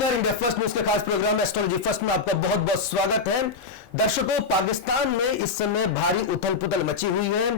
नमस्कार, India first news के खास प्रोग्राम एस्ट्रोलॉजी फर्स्ट में आपका बहुत बहुत स्वागत है। दर्शकों, पाकिस्तान में इस समय भारी उथल पुथल मची हुई है।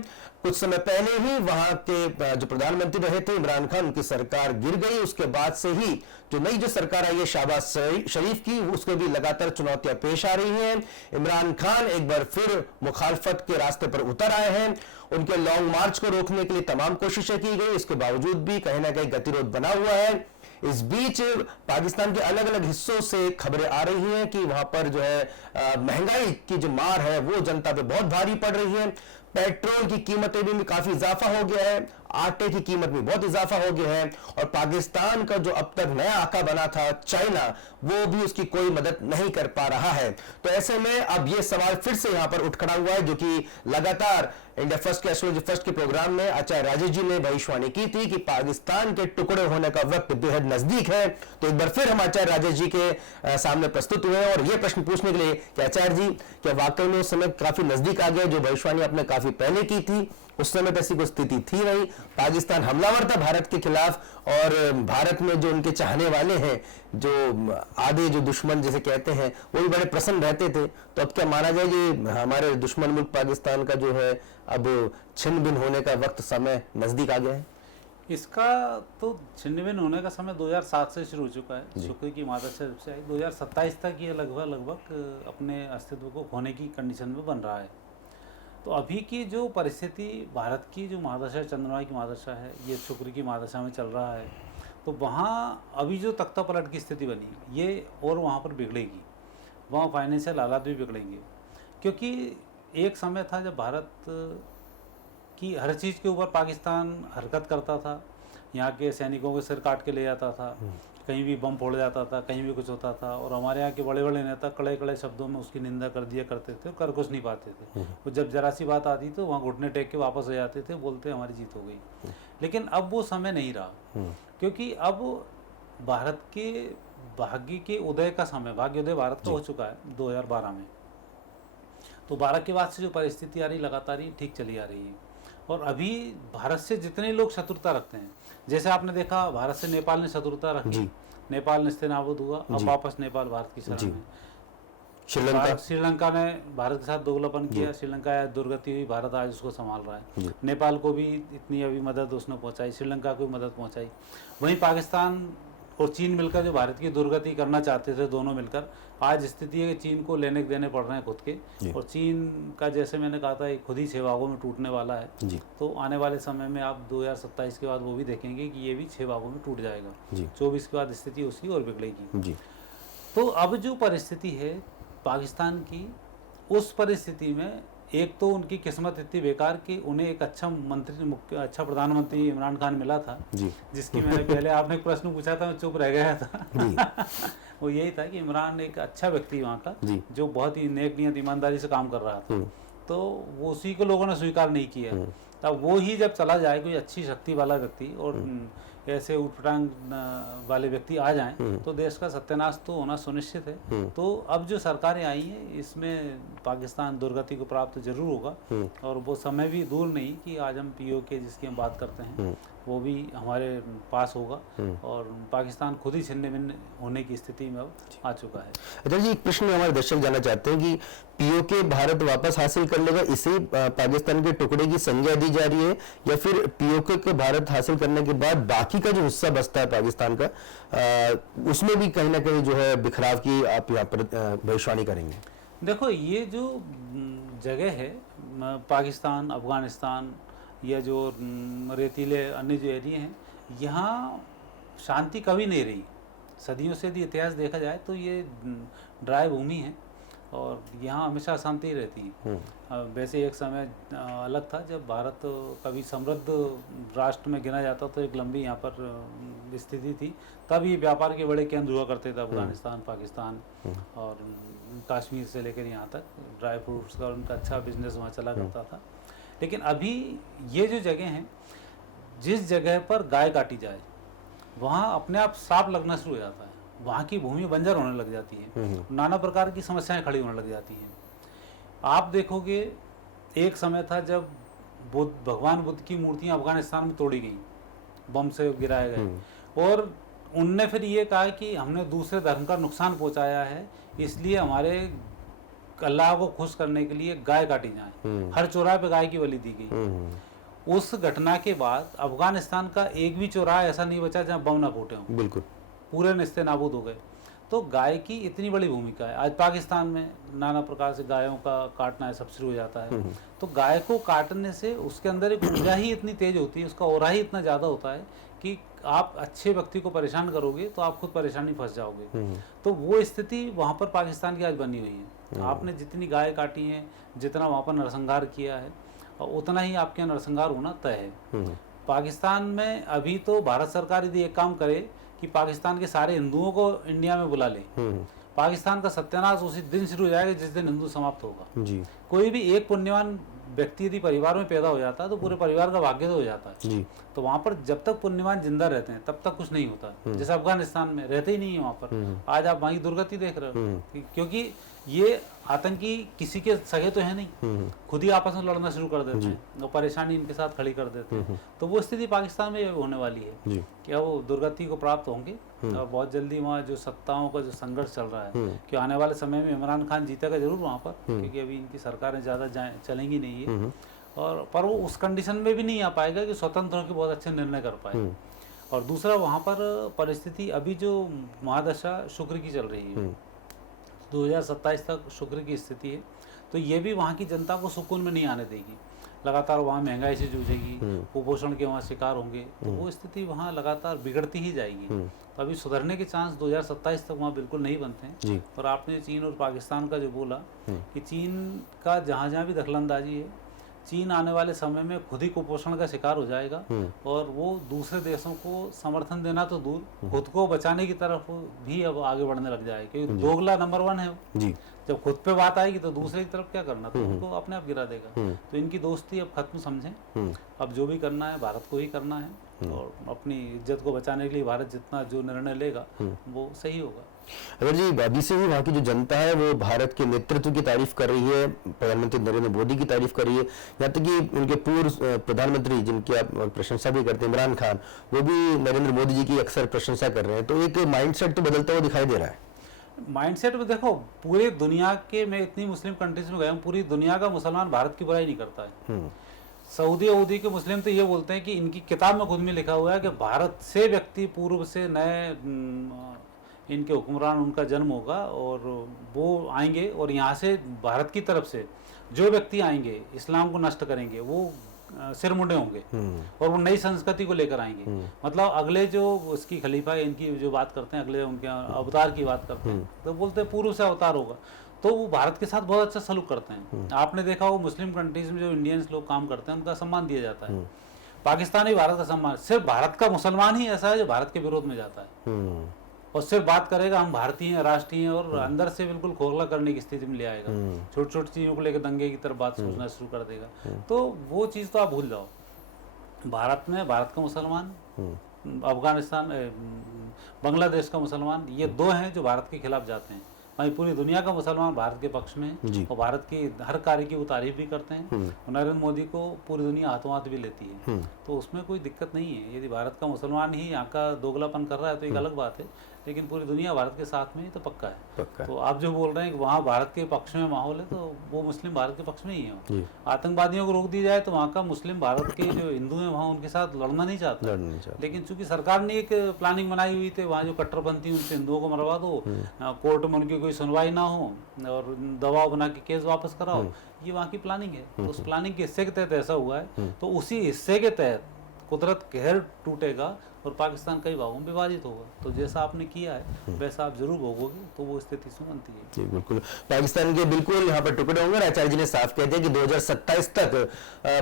कुछ समय पहले ही वहां के जो प्रधानमंत्री रहे थे इमरान खान, उनकी सरकार गिर गई। उसके बाद से ही जो नई सरकार आई है शहबाज शरीफ की, उसको भी लगातार चुनौतियां पेश आ रही हैं। इमरान खान एक बार फिर मुखालफत के रास्ते पर उतर आए हैं। उनके लॉन्ग मार्च को रोकने के लिए तमाम कोशिशें की गई, इसके बावजूद भी कहीं ना कहीं गतिरोध बना हुआ है। इस बीच पाकिस्तान के अलग अलग हिस्सों से खबरें आ रही हैं कि वहां पर जो है महंगाई की जो मार है वो जनता पे बहुत भारी पड़ रही है। पेट्रोल की कीमतें भी काफी इजाफा हो गया है, आटे की कीमत में बहुत इजाफा हो गया है, और पाकिस्तान का जो अब तक नया आका बना था चाइना, वो भी उसकी कोई मदद नहीं कर पा रहा है। तो ऐसे में अब ये सवाल फिर से यहां पर उठ खड़ा हुआ है, जो कि लगातार इंडिया फर्स्ट के एस्ट्रोलॉजी फर्स्ट के प्रोग्राम में आचार्य राजेश जी ने भविष्यवाणी की थी कि पाकिस्तान के टुकड़े होने का वक्त बेहद नजदीक है। तो एक बार फिर हम आचार्य राजेश जी के सामने प्रस्तुत हुए और यह प्रश्न पूछने के लिए कि आचार्य जी, क्या वाकई में उस समय काफी नजदीक आ गया जो भविष्यवाणी आपने काफी पहले की थी? उस समय ऐसी कोई स्थिति थी नहीं, पाकिस्तान हमलावर था भारत के खिलाफ, और भारत में जो उनके चाहने वाले हैं, जो आधे जो दुश्मन जिसे कहते हैं, वो भी बड़े प्रसन्न रहते थे। तो अब क्या माना जाए कि हमारे दुश्मन मुल्क पाकिस्तान का जो है अब छिन्न भिन्न होने का वक्त, समय नजदीक आ गया है? इसका तो छिन्न भिन्न होने का समय 2007 से शुरू हो चुका है। शुक्र की मदद से 2027 तक ये लगभग अपने अस्तित्व को खोने की कंडीशन में बन रहा है। तो अभी की जो परिस्थिति भारत की जो महादशा, चंद्रमा की महादशा है, ये शुक्र की महादशा में चल रहा है। तो वहाँ अभी जो तख्ता पलट की स्थिति बनी ये और वहाँ पर बिगड़ेगी, वहाँ फाइनेंशियल हालात भी बिगड़ेंगे। क्योंकि एक समय था जब भारत की हर चीज़ के ऊपर पाकिस्तान हरकत करता था, यहाँ के सैनिकों के सिर काट के ले जाता था, कहीं भी बम फोड़ जाता था, कहीं भी कुछ होता था, और हमारे यहाँ के बड़े बड़े नेता कड़े कड़े शब्दों में उसकी निंदा कर दिया करते थे और कर कुछ नहीं पाते थे। वो जब जरा सी बात आती तो वहाँ घुटने टेक के वापस हो जाते थे, बोलते हमारी जीत हो गई। लेकिन अब वो समय नहीं रहा, क्योंकि अब भारत के भाग्य के उदय का समय, भाग्योदय भारत का हो चुका है 2012 में। तो 12 के बाद से जो परिस्थिति आ रही लगातार ही ठीक चली आ रही है। और अभी भारत से जितने लोग शत्रुता रखते हैं, जैसे आपने देखा भारत से नेपाल ने शत्रुता रखी, नेपाल नेस्तनाबूद हुआ, अब वापस नेपाल भारत की शरण में। श्रीलंका ने भारत के साथ दोगलापन किया, श्रीलंका दुर्गति हुई, भारत आज उसको संभाल रहा है। नेपाल को भी इतनी अभी मदद उसने पहुंचाई, श्रीलंका को भी मदद पहुंचाई। वहीं पाकिस्तान और चीन मिलकर जो भारत की दुर्गति करना चाहते थे, दोनों मिलकर, आज स्थिति है कि चीन को लेने देने पड़ रहे हैं खुद के। और चीन का, जैसे मैंने कहा था, खुद ही 6 भागों में टूटने वाला है। तो आने वाले समय में आप 2027 के बाद वो भी देखेंगे कि ये भी 6 भागों में टूट जाएगा। 24 के बाद स्थिति उसकी और बिगड़ेगी। तो अब जो परिस्थिति है पाकिस्तान की, उस परिस्थिति में एक तो उनकी किस्मत इतनी बेकार कि उन्हें एक अच्छा प्रधानमंत्री इमरान खान मिला था, जिसकी मैंने पहले आपने एक प्रश्न पूछा था, मैं चुप रह गया था। वो यही था कि इमरान एक अच्छा व्यक्ति वहाँ का, जो बहुत ही नेक नियत ईमानदारी से काम कर रहा था। तो वो उसी को लोगों ने स्वीकार नहीं किया। तब वो ही जब चला जाए, कोई अच्छी शक्ति वाला व्यक्ति और ऐसे उठपटांग वाले व्यक्ति आ जाएं, तो देश का सत्यानाश तो होना सुनिश्चित है। तो अब जो सरकारें आई हैं, इसमें पाकिस्तान दुर्गति को प्राप्त जरूर होगा, और वो समय भी दूर नहीं कि आज हम पीओके जिसकी हम बात करते हैं वो भी हमारे पास होगा, और पाकिस्तान खुद ही छिन्न भिन्न होने की स्थिति में अब आ चुका है। अच्छा जी, एक प्रश्न हमारे दर्शक जानना चाहते हैं कि पीओके भारत वापस हासिल कर लेगा, इसे पाकिस्तान के टुकड़े की संज्ञा दी जा रही है, या फिर पीओके के भारत हासिल करने के बाद बाकी का जो हिस्सा बचता है पाकिस्तान का, उसमें भी कहीं ना कहीं जो है बिखराव की आप यहाँ पर भविष्यवाणी करेंगे? देखो, ये जो जगह है पाकिस्तान, अफगानिस्तान, या जो रेतीले अन्य जो एरिया हैं, यहाँ शांति कभी नहीं रही। सदियों से यदि इतिहास देखा जाए तो ये ड्राई भूमि है, और यहाँ हमेशा अशांति रहती है। वैसे एक समय अलग था जब भारत कभी समृद्ध राष्ट्र में गिना जाता, तो एक लंबी यहाँ पर स्थिति थी। तब ये व्यापार के बड़े केंद्र हुआ करते थे, अफगानिस्तान, पाकिस्तान और कश्मीर से लेकर यहाँ तक ड्राई फ्रूट्स का उनका अच्छा बिजनेस वहाँ चला करता था। लेकिन अभी ये जो जगह हैं, जिस जगह पर गाय काटी जाए वहाँ अपने आप सांप लगना शुरू हो जाता है, वहाँ की भूमि बंजर होने लग जाती है, नाना प्रकार की समस्याएं खड़ी होने लग जाती हैं। आप देखोगे, एक समय था जब भगवान बुद्ध की मूर्तियां अफगानिस्तान में तोड़ी गई, बम से गिराए गए, और उनने फिर ये कहा कि हमने दूसरे धर्म का नुकसान पहुंचाया है, इसलिए हमारे अल्लाह को खुश करने के लिए गाय काटी जाए। हर चौराहे पे गाय की बलि दी गई। उस घटना के बाद अफगानिस्तान का एक भी चौराहा ऐसा नहीं बचा जहाँ बम ना फूटे हों। बिल्कुल, पूरे निस्ते नाबूद हो गए। तो गाय की इतनी बड़ी भूमिका है। आज पाकिस्तान में नाना प्रकार से गायों का काटना है सब शुरू हो जाता है। तो गाय को काटने से उसके अंदर एक ऊर्जा ही इतनी तेज होती है, उसका ओरा ही इतना ज़्यादा होता है कि आप अच्छे व्यक्ति को परेशान करोगे तो आप खुद परेशानी फंस जाओगे। तो वो स्थिति वहाँ पर पाकिस्तान की आज बनी हुई है। आपने जितनी गाय काटी है, जितना वहाँ पर नरसंहार किया है, उतना ही आपके यहाँ नरसंहार होना तय है। पाकिस्तान में अभी तो भारत सरकार यदि एक काम करे कि पाकिस्तान के सारे हिंदुओं को इंडिया में बुला ले, पाकिस्तान का सत्यानाश उसी दिन शुरू हो जाएगा जिस दिन हिंदू समाप्त होगा जी। कोई भी एक पुण्यवान व्यक्ति यदि परिवार में पैदा हो जाता है तो पूरे परिवार का भाग्य तो हो जाता है जी। तो वहाँ पर जब तक पुण्यवान जिंदा रहते हैं तब तक कुछ नहीं होता। जैसे अफगानिस्तान में रहते ही नहीं है वहाँ पर। आज आप वहाँ की दुर्गति देख रहे हो, क्योंकि ये आतंकी किसी के सगे तो है नहीं, खुद ही आपस में लड़ना शुरू कर देते हैं और परेशानी इनके साथ खड़ी कर देते हैं। तो वो स्थिति पाकिस्तान में होने वाली है कि वो दुर्गति को प्राप्त होंगे और बहुत जल्दी वहाँ जो सत्ताओं का जो संघर्ष चल रहा है कि आने वाले समय में इमरान खान जीतेगा जरूर वहाँ पर, क्योंकि अभी इनकी सरकारें ज़्यादा चलेंगी नहीं है और पर वो उस कंडीशन में भी नहीं आ पाएगा कि स्वतंत्र होकर बहुत अच्छे निर्णय कर पाए। और दूसरा वहाँ पर परिस्थिति अभी जो महादशा शुक्र की चल रही है, 2027 तक शुक्र की स्थिति है, तो ये भी वहाँ की जनता को सुकून में नहीं आने देगी। लगातार वहाँ महंगाई से जूझेगी, कुपोषण के वहाँ शिकार होंगे, तो वो स्थिति वहाँ लगातार बिगड़ती ही जाएगी। तो अभी सुधरने के चांस 2027 तक वहाँ बिल्कुल नहीं बनते हैं। और आपने चीन और पाकिस्तान का जो बोला कि चीन का जहाँ जहाँ भी दखलंदाजी है, चीन आने वाले समय में खुद ही कुपोषण का शिकार हो जाएगा और वो दूसरे देशों को समर्थन देना तो दूर, खुद को बचाने की तरफ भी अब आगे बढ़ने लग जाएगा, क्योंकि दोगला नंबर 1 है जी। जब खुद पे बात आएगी तो दूसरे की तरफ क्या करना, तो उनको अपने आप गिरा देगा। तो इनकी दोस्ती अब खत्म समझें, अब जो भी करना है भारत को ही करना है और अपनी इज्जत को बचाने के लिए भारत जितना जो निर्णय लेगा वो सही होगा। अगर जी अभी से ही वहाँ की जो जनता है वो भारत के नेतृत्व की तारीफ कर रही है, प्रधानमंत्री नरेंद्र मोदी की तारीफ कर रही है, यहाँ तक कि उनके पूर्व प्रधानमंत्री जिनकी आप प्रशंसा भी करते हैं इमरान खान, वो भी नरेंद्र मोदी जी की अक्सर प्रशंसा कर रहे हैं। तो एक माइंडसेट तो बदलता हुआ दिखाई दे रहा है। माइंडसेट में देखो, पूरी दुनिया के, मैं इतनी मुस्लिम कंट्रीज में गया हूँ, पूरी दुनिया का मुसलमान भारत की बुराई नहीं करता है। सऊदी के मुस्लिम तो ये बोलते हैं कि इनकी किताब में खुद में लिखा हुआ है कि भारत से व्यक्ति पूर्व से नए इनके हुक्मरान उनका जन्म होगा और वो आएंगे और यहाँ से भारत की तरफ से जो व्यक्ति आएंगे इस्लाम को नष्ट करेंगे वो सिर मुंडे होंगे और वो नई संस्कृति को लेकर आएंगे। मतलब अगले जो उसकी खलीफा है, इनकी जो बात करते हैं, अगले उनके अवतार की बात करते हैं, तो बोलते हैं पूर्व से अवतार होगा। तो वो भारत के साथ बहुत अच्छा सलूक करते हैं। आपने देखा हो मुस्लिम कंट्रीज में जो इंडियंस लोग काम करते हैं उनका सम्मान दिया जाता है। पाकिस्तान ही भारत का सम्मान, सिर्फ भारत का मुसलमान ही ऐसा है जो भारत के विरोध में जाता है और सिर्फ बात करेगा हम भारतीय हैं, राष्ट्रीय हैं, और अंदर से बिल्कुल खोखला करने की स्थिति में ले आएगा। छोटी छोटी चीजों को लेकर दंगे की तरफ बात सोचना शुरू कर देगा। तो वो चीज तो आप भूल जाओ। भारत में भारत का मुसलमान, अफगानिस्तान बांग्लादेश का मुसलमान, ये दो हैं जो भारत के खिलाफ जाते हैं। वहीं पूरी दुनिया का मुसलमान भारत के पक्ष में है और भारत की हर कार्य की वो तारीफ भी करते हैं और नरेंद्र मोदी को पूरी दुनिया हाथों हाथ भी लेती है। तो उसमें कोई दिक्कत नहीं है। यदि भारत का मुसलमान ही यहाँ का दोगलापन कर रहा है तो एक अलग बात है, लेकिन पूरी दुनिया भारत के साथ में ही तो पक्का है। तो आप जो बोल रहे हैं कि वहाँ भारत के पक्ष में माहौल है, तो वो मुस्लिम भारत के पक्ष में ही है। आतंकवादियों को रोक दी जाए तो वहाँ का मुस्लिम भारत के जो हिंदू हैं वहाँ उनके साथ लड़ना नहीं चाहता, लेकिन चूंकि सरकार ने एक प्लानिंग बनाई हुई थी, वहाँ जो कट्टरपंथी उनसे हिंदुओं को मरवा दो, कोर्ट में उनकी कोई सुनवाई ना हो और दबाव बना के केस वापस कराओ, ये वहाँ की प्लानिंग है। तो उस प्लानिंग के हिस्से के तहत ऐसा हुआ है, तो उसी हिस्से के तहत कुदरत कहर टूटेगा और पाकिस्तान कई भागों में विभाजित होगा। तो जैसा आपने किया है वैसा आप जरूर भोगोगे, तो वो स्थिति बनती है। जी बिल्कुल, पाकिस्तान के बिल्कुल यहाँ पर टुकड़े होंगे। आचार्य जी ने साफ कह दिया कि 2027 तक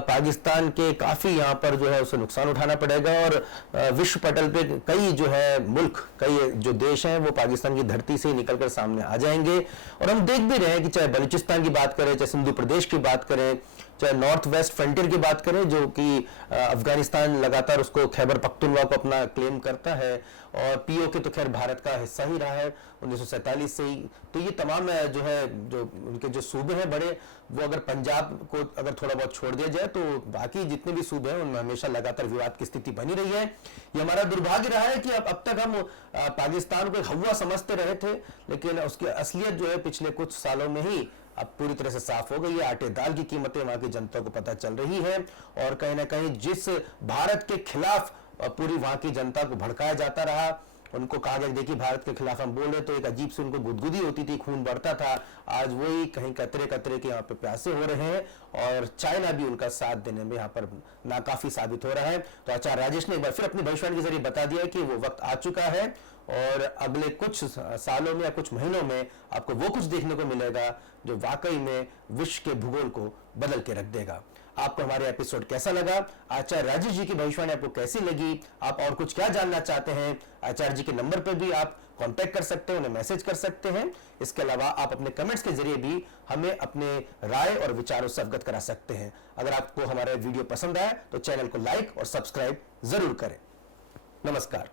पाकिस्तान के काफी यहाँ पर जो है उसे नुकसान उठाना पड़ेगा और विश्व पटल पे कई जो है मुल्क, कई जो देश हैं वो पाकिस्तान की धरती से ही निकलकर सामने आ जाएंगे। और हम देख भी रहे हैं कि चाहे बलूचिस्तान की बात करें, चाहे सिंधु प्रदेश की बात करें, चाहे नॉर्थ वेस्ट फ्रंटियर की बात करें, जो कि अफगानिस्तान लगातार उसको खैबर पख्तूनख्वा को अपना क्लेम करता है, और पीओके तो खैर भारत का हिस्सा ही रहा है 1947 से ही। तो ये तमाम जो है, जो उनके जो सूबे हैं बड़े, वो अगर पंजाब को अगर थोड़ा बहुत छोड़ दिया जाए तो बाकी जितने भी सूबे हैं उनमें हमेशा लगातार विवाद की स्थिति बनी रही है। ये हमारा दुर्भाग्य रहा है कि अब तक हम पाकिस्तान को एक हवा समझते रहे थे, लेकिन उसकी असलियत जो है पिछले कुछ सालों में ही अब पूरी तरह से साफ हो गई है। आटे दाल की कीमतें वहां की जनता को पता चल रही है, और कहीं ना कहीं जिस भारत के खिलाफ पूरी वहां की जनता को भड़काया जाता रहा, उनको कहा गया देखिए भारत के खिलाफ हम बोल रहे, तो एक अजीब सी उनको गुदगुदी होती थी, खून बढ़ता था। आज वही कहीं कतरे कतरे के यहाँ पे प्यासे हो रहे हैं, और चाइना भी उनका साथ देने में यहाँ पर नाकाफी साबित हो रहा है। तो आचार्य राजेश ने एक बार फिर अपनी भविष्यवाणी के जरिए बता दिया कि वो वक्त आ चुका है, और अगले कुछ सालों में या कुछ महीनों में आपको वो कुछ देखने को मिलेगा जो वाकई में विश्व के भूगोल को बदल के रख देगा। आपको हमारे एपिसोड कैसा लगा? आचार्य राजेश जी की भविष्यवाणी आपको कैसी लगी? आप और कुछ क्या जानना चाहते हैं? आचार्य जी के नंबर पर भी आप कांटेक्ट कर सकते हैं, उन्हें मैसेज कर सकते हैं। इसके अलावा आप अपने कमेंट्स के जरिए भी हमें अपने राय और विचारों से अवगत करा सकते हैं। अगर आपको हमारा वीडियो पसंद आया तो चैनल को लाइक और सब्सक्राइब जरूर करें। नमस्कार।